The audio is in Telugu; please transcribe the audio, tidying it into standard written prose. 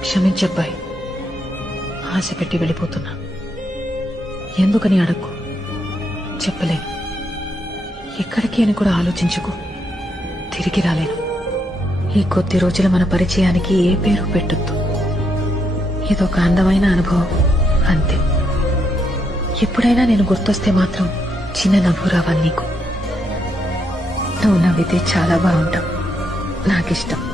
క్షమించబ్బాయి, ఆశ పెట్టి వెళ్ళిపోతున్నా. ఎందుకని అడక్కు, చెప్పలేను. ఎక్కడికి అని కూడా ఆలోచించుకో. తిరిగి రాలేను. ఈ కొద్ది రోజుల మన పరిచయానికి ఏ పేరు పెట్టొద్దు. ఇదొక అందమైన అనుభవం అంతే. ఎప్పుడైనా నేను గుర్తొస్తే మాత్రం చిన్న నవ్వు రావాలి నీకు. నువ్వు నవ్వితే చాలా బాగుంటావు. నాకిష్టం.